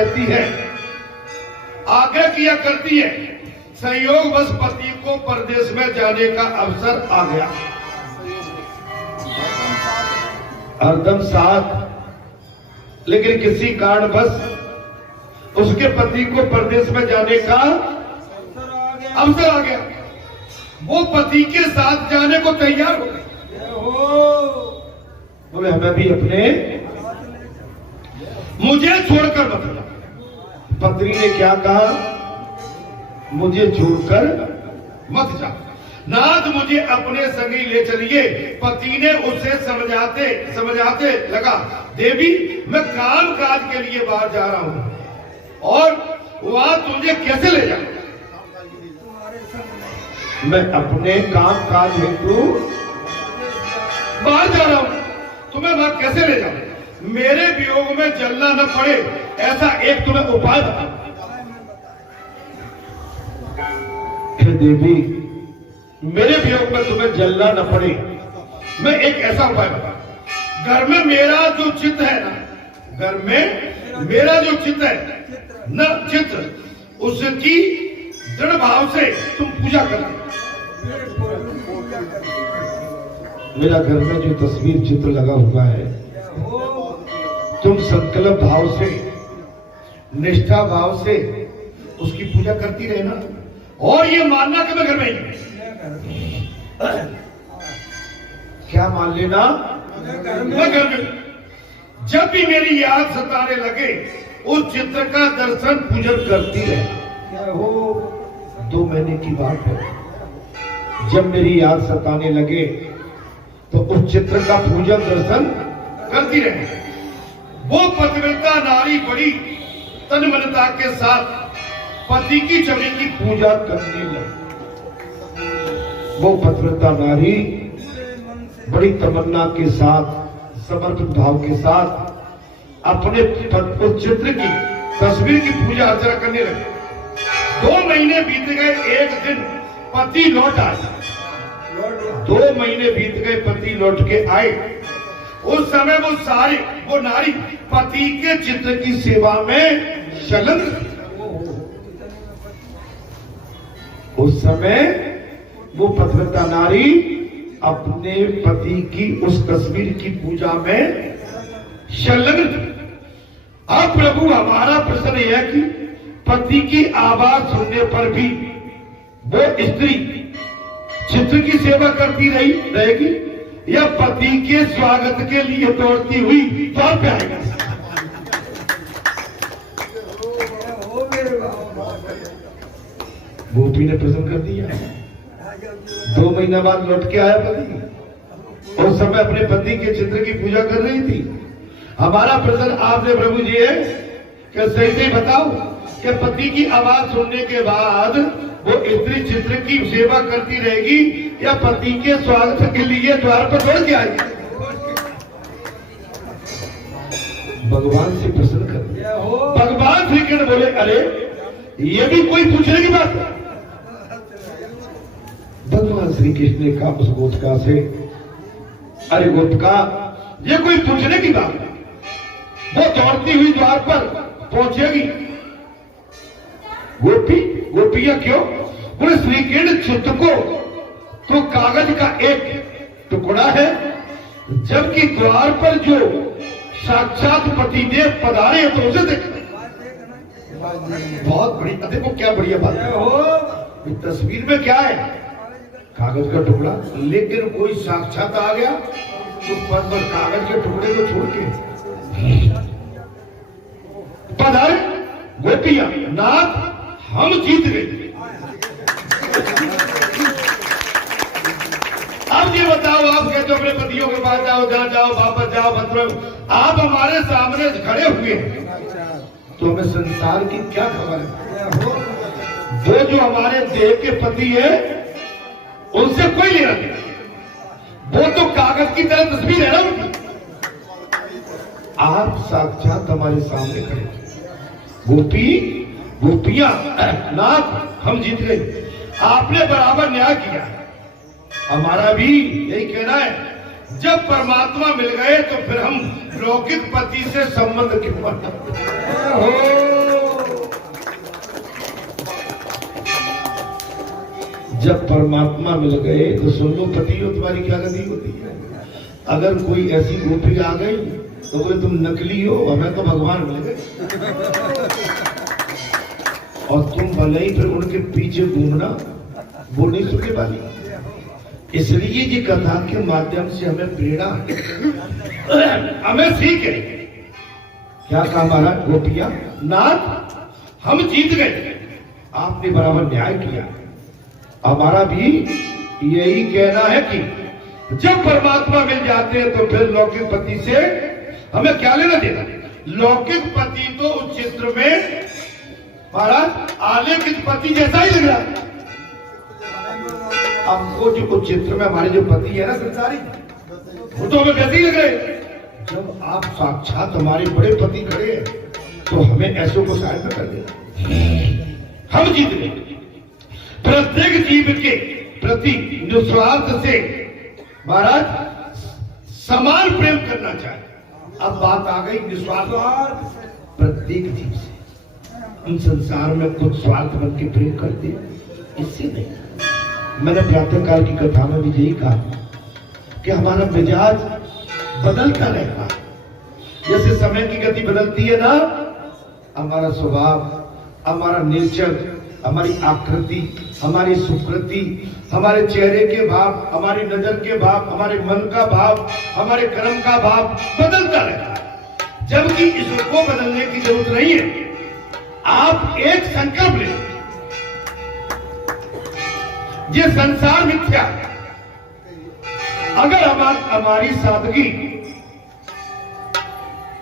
रहती है, आगे किया करती है। संयोग बस पति को परदेश में जाने का अवसर आ गया। हरदम साथ, लेकिन किसी कारण बस उसके पति को परदेश में जाने का अवसर आ गया। वो पति के साथ जाने को तैयार हो गए। बोले हमें भी अपने मुझे छोड़कर मत जाओ। पत्नी ने क्या कहा? मुझे छोड़कर मत जाओ, नाथ मुझे अपने संग ही ले चलिए। पति ने उसे समझाते लगा, देवी मैं काम काज के लिए बाहर जा रहा हूं और वहां तुझे कैसे ले जाऊं? मैं अपने काम काज हेतु बाहर जा रहा हूं, तुम्हें वहां कैसे ले जाऊं? मेरे वियोग में जलना न पड़े ऐसा एक तुम्हें उपाय बता। देवी मेरे वियोग में तुम्हें जलना न पड़े, मैं एक ऐसा उपाय बता। घर में मेरा जो चित्त है ना, घर में मेरा जो चित्त है न चित्र, उसकी दृढ़ भाव से तुम पूजा करना। मेरा घर में जो तस्वीर चित्र लगा हुआ है, तुम संकल्प भाव से, निष्ठा भाव से उसकी पूजा करती रहना और ये मानना कि मैं घर में ही हूं। क्या मान लेना? मैं घर में। जब भी मेरी याद सताने लगे उस चित्र का दर्शन पूजन करती रहे। क्या हो 2 महीने की बात है, जब मेरी याद सताने लगे तो उस चित्र का पूजन दर्शन करती रहे। वो पतिव्रता नारी बड़ी तन्मयता के साथ पति की छवि की पूजा करने लगी। वो पतिव्रता नारी बड़ी तमन्ना के साथ, समर्पित भाव के साथ अपने उस चित्र की, तस्वीर की पूजा अर्चना करने लगी। 2 महीने बीत गए, एक दिन पति लौट आए। 2 महीने बीत गए, पति लौट के आए। उस समय वो नारी पति के चित्र की सेवा में संलग्न थी। उस समय वो पतिव्रता नारी अपने पति की उस तस्वीर की पूजा में संलग्न थी। अब प्रभु हमारा प्रश्न यह है कि पति की आवाज सुनने पर भी वो स्त्री चित्र की सेवा करती रहेगी या पति के स्वागत के लिए दौड़ती हुई द्वार पे आएगी? गोपी ने प्रश्न कर दिया। 2 महीना बाद लौट के आया पति, उस समय अपने पति के चित्र की पूजा कर रही थी। हमारा प्रश्न आपसे प्रभु जी है कि सही से बताओ कि पति की आवाज सुनने के बाद वो स्त्री चित्र की सेवा करती रहेगी या पति के स्वागत के लिए द्वार पर दौड़ के आएगी? भगवान से प्रश्न कर दिया। भगवान श्री कृष्ण बोले, अरे ये भी कोई पूछने की बात है? भगवान श्री कृष्ण ने कहा उस गोपिका से, अरे गोपिका ये कोई पूछने की बात है? वो दौड़ती हुई द्वार पर पहुंचेगी। गोपियां क्यों? बोले श्री कृष्ण चित्त को तो कागज का एक टुकड़ा है, जबकि द्वार पर जो साक्षात पति देव पधारे तो उसे देखना। बहुत बड़ी, देखो क्या बढ़िया बात है। तस्वीर में क्या है? कागज का टुकड़ा, लेकिन कोई साक्षात आ गया तो पर कागज के टुकड़े को छोड़ के पधारे। गोपियां, नाथ हम जीत गए। अब ये बताओ, आप कहते हो अपने पतियों के पास जाओ, जहां जाओ वापस जाओ, मतलब आप हमारे सामने खड़े हुए हैं तो हमें संसार की क्या खबर है? वो जो हमारे देह के पति है उनसे कोई लेना नहीं, वो तो कागज की तरह तस्वीर है ना उनकी। आप साक्षात हमारे सामने खड़े। गोपियां, नाथ हम जीत गए, आपने बराबर न्याय किया। हमारा भी यही कहना है, जब परमात्मा मिल गए तो फिर हम लौकिक पति से संबंध क्यों रखते? परमात्मा मिल गए तो सुन लो पति हो तुम्हारी क्या गति होती है। अगर कोई ऐसी गोपी आ गई तो बोले तुम नकली हो, हमें तो भगवान मिल गए। और तुम भले ही फिर उनके पीछे घूमना, वो नहीं सुनने वाली। इसलिए ये कथा के माध्यम से हमें प्रेरणा, हमें सीख है। क्या कहा महाराज? गोपिया नाथ हम जीत गए, आपने बराबर न्याय किया। हमारा भी यही कहना है कि जब परमात्मा मिल जाते हैं तो फिर लौकिक पति से हमें क्या लेना देना। लौकिक पति तो उस चित्र में महाराज आलेखित पति जैसा ही लग रहा है। आपको जो उस चित्र में हमारे जो पति है ना संसारी, वो तो हमें वैसे ही लग रहे। जब आप साक्षात हमारे बड़े पति खड़े हैं तो हमें ऐसों को साइड में कर देना। हम जीत गए। प्रत्येक जीव के प्रति निस्वार्थ से महाराज समान प्रेम करना चाहिए। अब बात आ गई निस्वार्थ प्रत्येक जीव से। इन संसार में कुछ स्वार्थ बन के प्रेम करते, इससे नहीं। मैंने प्रातः काल की कथा में भी यही कहा कि हमारा मिजाज बदलता रहता है। जैसे समय की गति बदलती है ना, हमारा स्वभाव, हमारा नेचर, हमारी आकृति, हमारी सुकृति, हमारे चेहरे के भाव, हमारी नजर के भाव, हमारे मन का भाव, हमारे कर्म का भाव बदलता रहता है। जबकि इसको बदलने की जरूरत नहीं है। आप एक संकल्प लें, ये संसार मिथ्या। अगर हमारी सादगी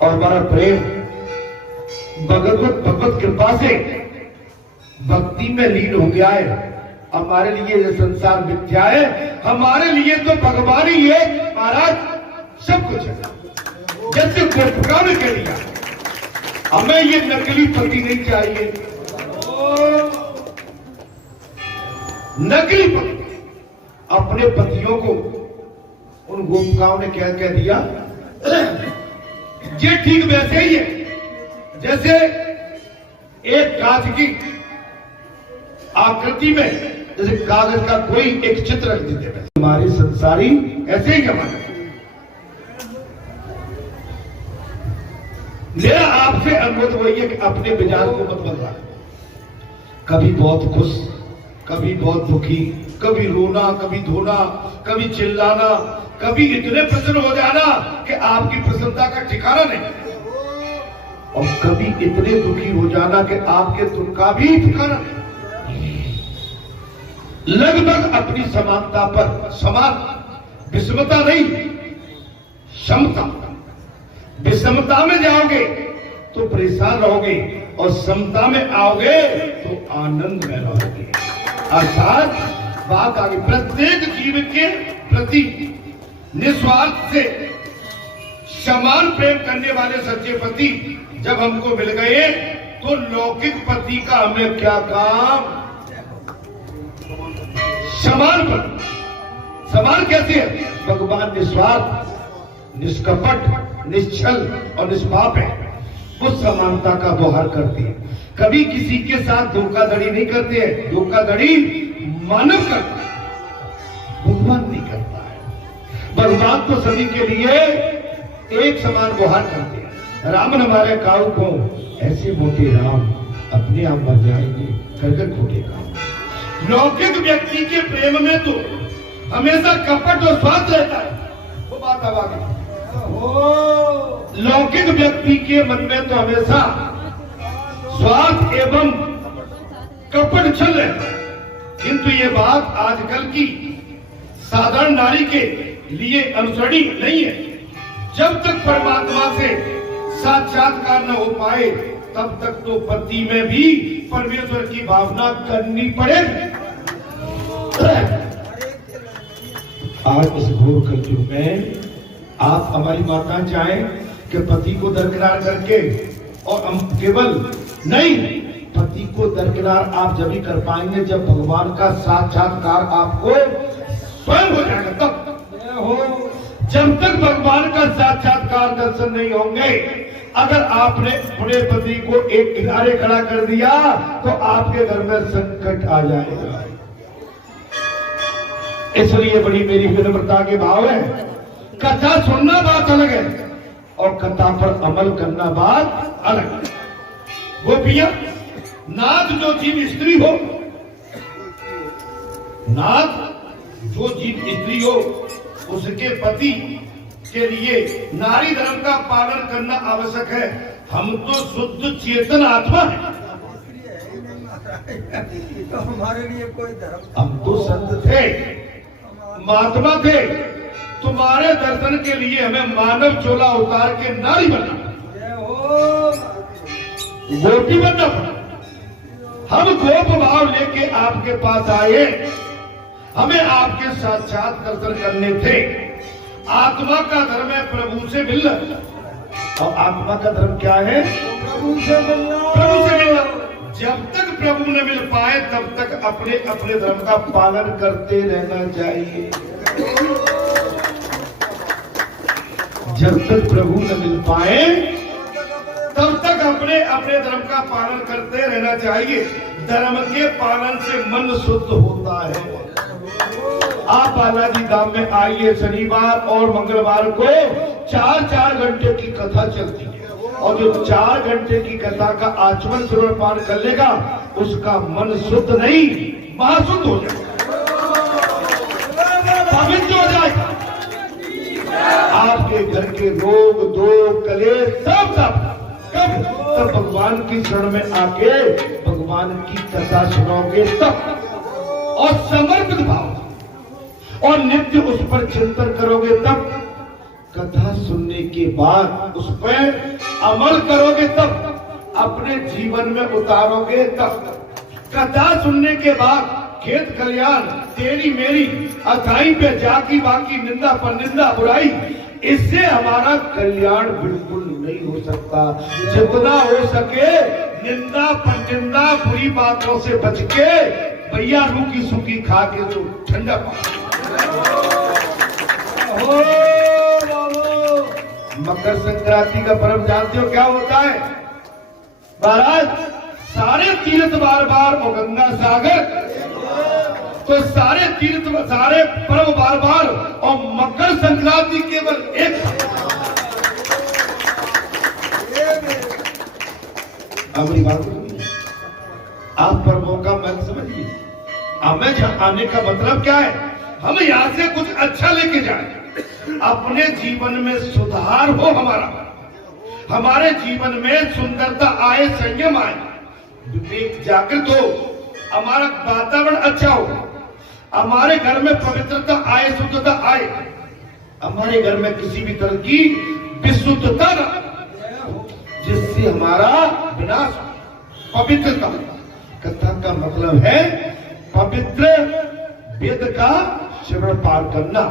और हमारा प्रेम भगवत कृपा से भक्ति में लीन हो गया है, हमारे लिए ये संसार मिथ्या है। हमारे लिए तो भगवान ही है महाराज, सब कुछ है। जैसे गोपिका ने कह दिया, हमें ये नकली पति नहीं चाहिए। नकली पति, अपने पतियों को उन गोपिकाओं ने क्या कह दिया, ये ठीक वैसे ही है जैसे एक कांच की आकृति में जैसे कागज का कोई एक चित्र रख देते हैं। हमारे संसारी ऐसे ही हमारे। मेरा आपसे अनुरोध वही है कि अपने मिजाज को मत बदला। कभी बहुत खुश, कभी बहुत दुखी, कभी रोना, कभी धोना, कभी चिल्लाना, कभी इतने प्रसन्न हो जाना कि आपकी प्रसन्नता का ठिकाना नहीं, और कभी इतने दुखी हो जाना कि आपके दुख का भी ठिकाना नहीं। लगभग अपनी समानता पर समान, विषमता नहीं, समता। विषमता में जाओगे तो परेशान रहोगे, और समता में आओगे तो आनंद में रहोगे। अर्थात बात आगे, प्रत्येक जीव के प्रति निस्वार्थ से समान प्रेम करने वाले सच्चे पति जब हमको मिल गए तो लौकिक पति का हमें क्या काम। समान पति, समान कैसे है? भगवान निस्वार्थ, निष्कपट, निश्चल और निष्पाप है। वो समानता का व्यवहार करती है। कभी किसी के साथ धोखाधड़ी नहीं करते हैं। धोखाधड़ी मानव करता है, भगवान नहीं करता है। भगवान तो सभी के लिए एक समान व्यवहार करते हैं। रामन हमारे काऊ को ऐसे मोटे राम अपने आप मर जाएंगे, कर खोटे काम। लौकिक व्यक्ति के प्रेम में तो हमेशा कपट और स्वार्थ रहता है। वो बात अब आ गई। लौकिक व्यक्ति के मन में तो हमेशा स्वार्थ एवं कपट छल रहता है। किंतु ये बात आजकल की साधारण नारी के लिए अनुसरणीय नहीं है। जब तक परमात्मा से साक्षात्कार न हो पाए तब तक तो पति में भी परमेश्वर की भावना करनी पड़ेगी। आज इस घोर कलयुग में आप हमारी माता चाहें कि पति को दरकिनार करके, और हम केवल नहीं, पति को दरकिनार आप जब ही कर पाएंगे जब भगवान का साक्षात्कार आपको स्वयं हो जाएगा। तब हो, जब तक भगवान का साक्षात्कार दर्शन नहीं होंगे, अगर आपने अपने पति को एक किनारे खड़ा कर दिया तो आपके घर में संकट आ जाएगा। इसलिए बड़ी मेरी विनम्रता के भाव है, कथा सुनना बात अलग है और कथा पर अमल करना बात अलग है। गोपियां, नाथ जो जीव स्त्री हो, नाथ जो जीव स्त्री हो, उसके पति के लिए नारी धर्म का पालन करना आवश्यक है। हम तो शुद्ध चेतन आत्मा है, तो हमारे लिए कोई धर्म, हम तो संत थे, महात्मा थे। तुम्हारे दर्शन के लिए हमें मानव चोला उतार के नारी बनना, गोपी बनना पड़ा। हम गोप भाव लेके आपके पास आए, हमें आपके साक्षात दर्शन करने थे। आत्मा का धर्म है प्रभु से मिलना, और आत्मा का धर्म क्या है? प्रभु से मिलना। प्रभु से मिलना। जब तक प्रभु न मिल पाए तब तक अपने अपने धर्म का पालन करते रहना चाहिए। जब तक प्रभु न मिल पाए तब तक अपने अपने धर्म का पालन करते रहना चाहिए। धर्म के पालन से मन शुद्ध होता है। आप बालाजी धाम में आइए, शनिवार और मंगलवार को 4-4 घंटे की कथा चलती है, और जो 4 घंटे की कथा का आचमन श्रवण पान कर लेगा उसका मन शुद्ध नहीं महाशुद्ध हो जाएगा, पवित्र हो जाएगा। आपके घर के रोग दोग कलेश सब कब तब भगवान की शरण में आके भगवान की कथा सुनोगे तब, और समर्पित भाव और नित्य उस पर चिंतन करोगे तब, कथा सुनने के बाद उस पर अमल करोगे तब, अपने जीवन में उतारोगे तब। कथा सुनने के बाद खेत खलियान तेरी मेरी अथाई पे जाकी बाकी निंदा पर निंदा बुराई, इससे हमारा कल्याण बिल्कुल नहीं हो सकता। जितना हो सके निंदा पर निंदा बुरी बातों से बच के भैया रूखी सूखी खा के तो ठंडा मकर संक्रांति का पर्व जानते हो क्या होता है महाराज? सारे तीर्थ बार बार और गंगा सागर, तो सारे तीर्थ सारे पर्व बार बार और मकर संक्रांति केवल एक। अगली बात आप पर्वों का मन समझिए। हमें आने का मतलब क्या है? हम यहाँ से कुछ अच्छा लेके जाए, अपने जीवन में सुधार हो हमारा, हमारे जीवन में सुंदरता आए, संयम आए, विवेक जागृत हो, हमारा वातावरण अच्छा हो, हमारे घर में पवित्रता आए, शुद्धता आए, हमारे घर में किसी भी तरह की विशुद्धता न, जिससे हमारा विनाश हो। पवित्रता कथा का मतलब है पवित्र वेद का श्रवण पाठ करना।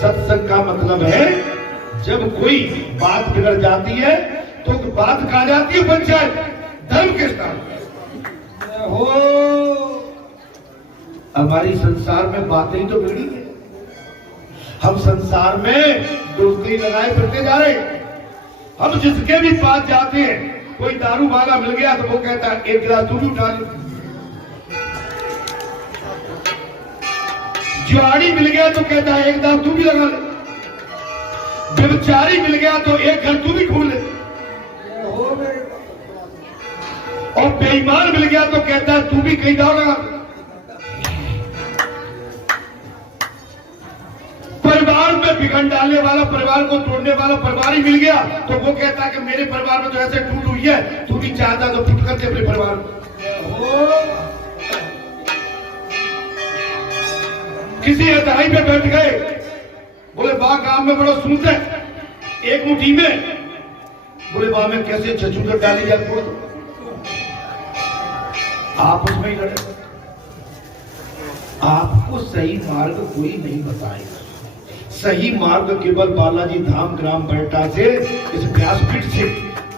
सत्संग का मतलब है जब कोई बात बिगड़ जाती है तो बात कहा जाती है पंचायत धर्म के स्थान हो। हमारी संसार में बातें ही तो बिगड़ी है, हम संसार में डुबकी लगाए फिरते जा रहे हैं। हम जिसके भी पास जाते हैं, कोई दारू वाला मिल गया तो वो कहता है एक गिलास तू भी उठा ले, जुआड़ी मिल गया तो कहता है एक दाम तू भी लगा ले, व्यभिचारी मिल गया तो एक घर तू भी खोल ले, और बेईमान मिल गया तो कहता है तू भी कहीं दाव लगा। परिवार में बिगड़ डालने वाला, परिवार को तोड़ने वाला परिवार ही मिल गया तो वो कहता है कि मेरे परिवार में तो ऐसे टूट हुई है, तू भी चाहता तो फुट करते अपने परिवार में। किसी अदाई पे बैठ गए, बोले बा गांव में बड़ो सूत है, एक मुट्ठी में, बोले बा में कैसे छछूतर डाली जाए, बोल आपस में ही लड़े। आपको सही मार्ग कोई नहीं बताएगा, सही मार्ग केवल बालाजी धाम ग्राम बैठा से, इस व्यासपीठ से,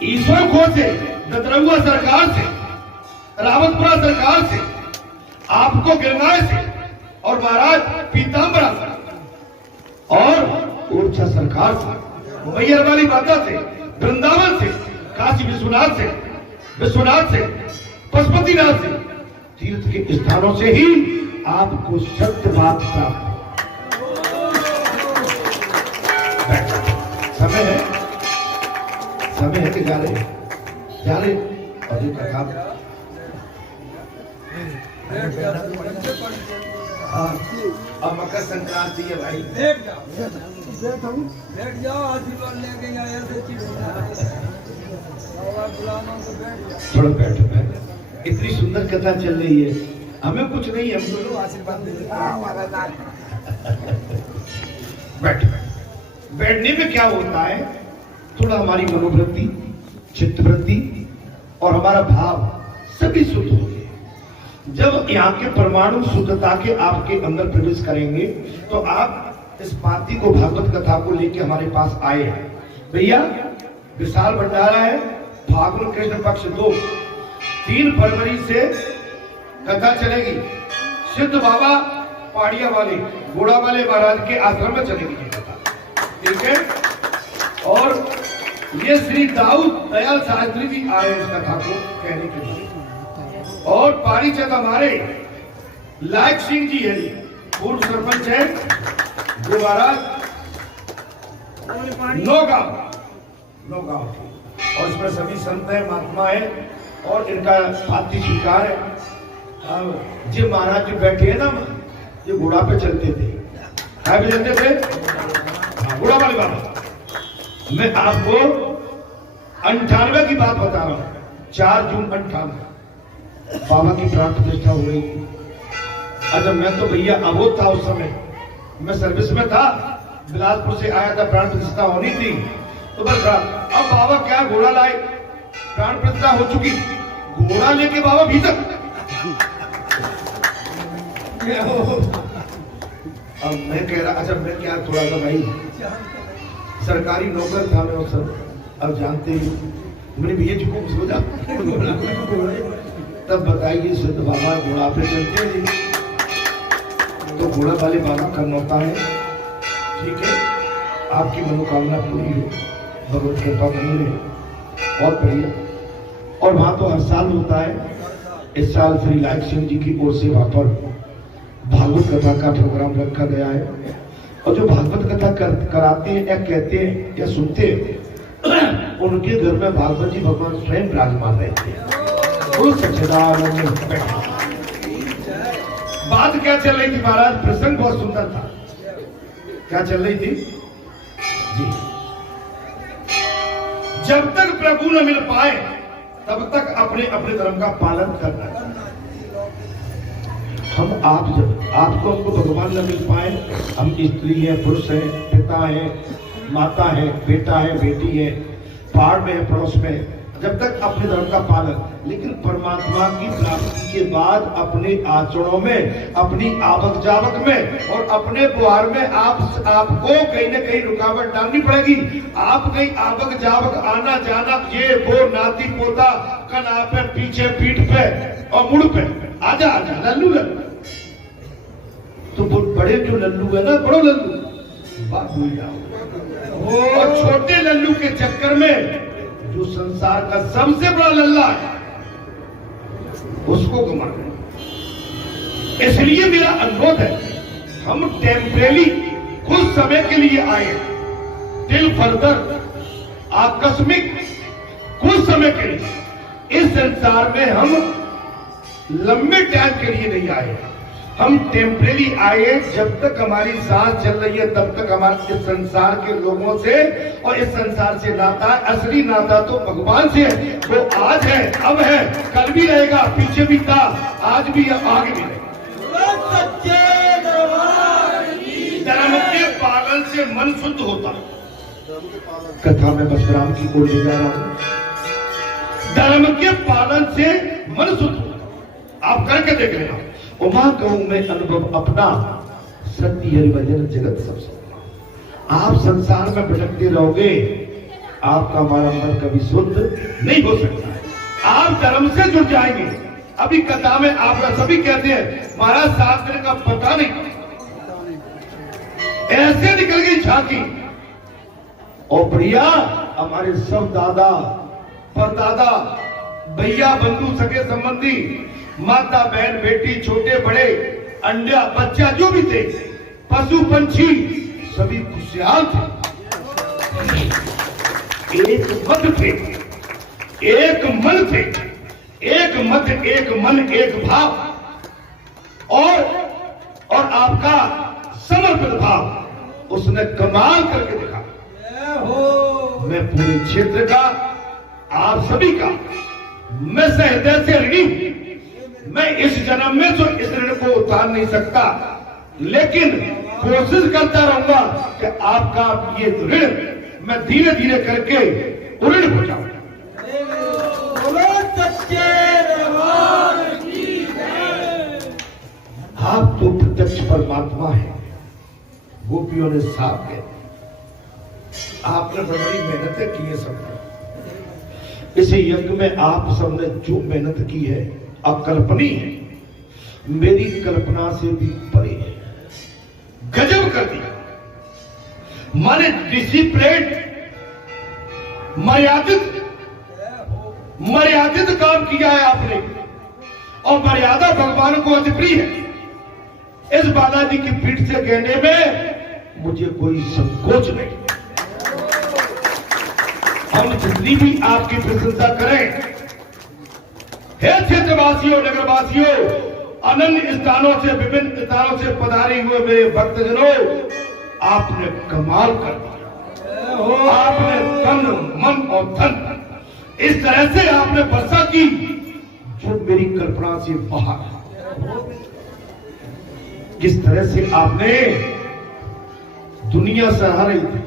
ईश्वर खो से, दतरहुआ सरकार से, रावतपुरा सरकार से, आपको गिरनाए से, और महाराज पीताम्बरा से, और ओरछा सरकार से, मैयर वाली माता से, वृंदावन से, काशी विश्वनाथ से, पशुपतिनाथ से, तीर्थ के स्थानों से ही आपको सत्य बात प्राप्त समय है, समय है कि जा रहे अभी कथा अब मकर संक्रांति है भाई। बैठ जाओ आशीर्वाद लेके आया से थोड़ा बैठो बैठो, इतनी सुंदर कथा चल रही है, हमें कुछ नहीं, हम दोनों आशीर्वाद दे देते हैं। बैठो, बैठने में क्या होता है, थोड़ा हमारी मनोवृत्ति, चित्तवृत्ति और हमारा भाव सभी शुद्ध हो गए। जब यहाँ के परमाणु शुद्धता के आपके अंदर प्रवेश करेंगे तो आप इस पाती को, भागवत कथा को लेके हमारे पास आए हैं। भैया विशाल भंडारा है, फागुन कृष्ण पक्ष 2, 3 फरवरी से कथा चलेगी। सिद्ध बाबा पहाड़िया वाले घोड़ा वाले महाराज के आश्रम में चलेगी ये कथा, ठीक है। और ये श्री दाऊद दयाल शास्त्री जी आए इस कथा को कहने के लिए। और पारिचत हमारे लायक सिंह जी है, पूर्व सरपंच है जो महाराज नौगांव, और इसमें सभी संत है, महात्मा है और इनका पाती स्वीकार है। जी महाराज जो बैठे हैं ना, ये घोड़ा पे चलते थे, क्या भी चलते थे, घोड़ा वाले बाबा। मैं आपको 98 की बात बता रहा हूं, 4 जून 98 बाबा की प्राण प्रतिष्ठा हो गई थी। अच्छा मैं तो भैया अबोध था उस समय, मैं सर्विस में था, बिलासपुर से आया था, प्राण प्रतिष्ठा होनी थी। तो बस अब बाबा क्या घोड़ा लाए, प्राण प्रतिष्ठा हो चुकी, घोड़ा लेके बाबा भीतर। अब मैं कह रहा, अच्छा मैं क्या थोड़ा सा भाई सरकारी नौकर था मैं उस समय, अब जानते ही मेरे भैया जी को हो जा तब बताइए सिद्ध बाबा घोड़ा पे चलते हैं तो घोड़ा वाले बाबा का नौता है, ठीक है। आपकी मनोकामना पूरी हो, भगवत कृपा बनी रहे, बहुत बढ़िया। और वहां तो हर साल होता है, इस साल श्री लायक सिंह जी की ओर से वहां पर भागवत कथा का प्रोग्राम रखा गया है। और जो भागवत कथा कराते हैं या कहते हैं या सुनते हैं, उनके घर में भागवत जी भगवान स्वयं विराजमान रहते हैं। बात क्या चल रही थी महाराज, प्रसंग बहुत सुंदर था, क्या चल रही थी जी। जब तक प्रभु न मिल पाए तब तक अपने अपने धर्म का पालन करना चाहिए। हम आप जब आपको हमको भगवान न मिल पाए, हम स्त्री है, पुरुष है, पिता है, माता है, बेटा है, बेटी है, पहाड़ में है, पड़ोस में, जब तक अपने धर्म का पालन। लेकिन परमात्मा की प्राप्ति के बाद अपने आचरणों में, अपनी आवक जावक में और अपने व्यवहार में आपको कहीं न कहीं रुकावट डालनी पड़ेगी। आप कहीं आवक जावक, आना जाना, ये वो, नाती पोता, कना पे, पीछे, पीठ पे और मुड़ पे, आजा आजा लल्लू लल्लू। तो वो बड़े जो लल्लू है ना, बड़ो लल्लू बात भूल जाओ, और छोटे लल्लू के चक्कर में जो संसार का सबसे बड़ा लल्ला है उसको घुमा। इसलिए मेरा अनुरोध है, हम टेम्परेरी कुछ समय के लिए आए, टिल फर्दर, आकस्मिक कुछ समय के लिए। इस संसार में हम लंबे टाइम के लिए नहीं आए, हम टेम्परेरी आए। जब तक हमारी सांस चल रही है तब तक हमारे इस संसार के लोगों से और इस संसार से नाता, असली नाता तो भगवान से है। वो आज है, अब है, कल भी रहेगा, पीछे भी था, आज भी है, आगे भी रहेगा। धर्म के पालन से मन शुद्ध होता है। कथा में बस राम की ओर ले जा रहा हूं। धर्म के पालन से मन शुद्ध होता, आप करके देख लेना। उमा कहूं मैं अनुभव अपना, सत्य हरिभजन जगत सब सपना। आप संसार में भटकते रहोगे, आपका हमारा मन कभी शुद्ध नहीं हो सकता है। आप धर्म से जुड़ जाएंगे। अभी कथा में आपका सभी कहते हैं महाराज शास्त्र का पता नहीं, ऐसे निकल गई झांकी। और प्रिया हमारे सब दादा, परदादा, भैया, बंधु, सगे संबंधी, माता, बहन, बेटी, छोटे बड़े, अंडा, बच्चा जो भी थे, पशु पंछी, सभी खुशहाल थे। एक मत थे, एक मन थे, एक मत, एक मन, एक भाव और आपका समर्पित भाव उसने कमाल करके दिखा। मैं पूरे क्षेत्र का, आप सभी का मैं सहृदय से ऋणी हूं। मैं इस जन्म में तो इस ऋण को उतार नहीं सकता, लेकिन कोशिश करता रहूंगा कि आपका ये ऋण मैं धीरे धीरे करके ऋण हो जाऊं। आप तो प्रत्यक्ष परमात्मा है। गोपियों ने साफ कह, आपने बड़ी मेहनतें की है सबने। इस यज्ञ में आप सबने जो मेहनत की है अकल्पनीय है, मेरी कल्पना से भी परे है। गजब कर दिया। माने डिसिप्लिन, मर्यादित काम किया है आपने, और मर्यादा भगवान को अति प्रिय है। इस बालाजी की पीठ से कहने में मुझे कोई संकोच नहीं। हम जितनी भी आपकी प्रशंसा करें, हे क्षेत्रवासियों, नगरवासियों, अनन्य स्थानों से, विभिन्न स्थानों से पधारे हुए मेरे भक्तजनों, आपने कमाल कर दिया। आपने तन, मन और धन इस तरह से आपने वर्षा की जो मेरी कल्पना से बाहर है। किस तरह से आपने दुनिया सराह रही थी,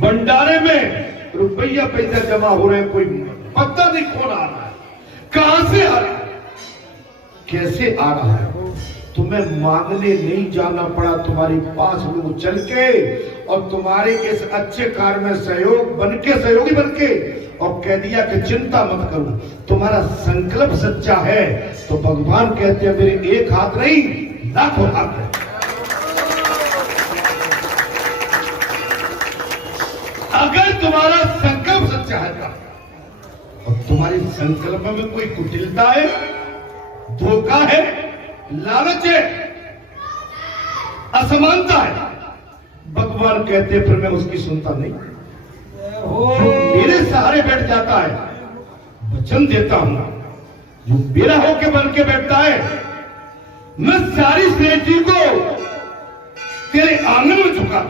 भंडारे में रुपया पैसा जमा हो रहे हैं, कोई पता नहीं कौन आ रहा है, कहां से आ रहा है, कैसे आ रहा है। तुम्हें मांगने नहीं जाना पड़ा, तुम्हारे पास लोग चल के और तुम्हारे इस अच्छे कार्य में सहयोगी बनके और कह दिया कि चिंता मत करो, तुम्हारा संकल्प सच्चा है। तो भगवान कहते हैं मेरे एक हाथ नहीं, लाखों हाथ है। अगर तुम्हारा संकल्प सच्चा है और तुम्हारे संकल्प में कोई कुटिलता है, धोखा है, लालच है, असमानता है, भगवान कहते हैं फिर मैं उसकी सुनता नहीं। जो मेरे सहारे बैठ जाता है, वचन देता हूं, जो मेरा होके बन के बैठता है, मैं सारी सृष्टि को तेरे आंगन में झुका।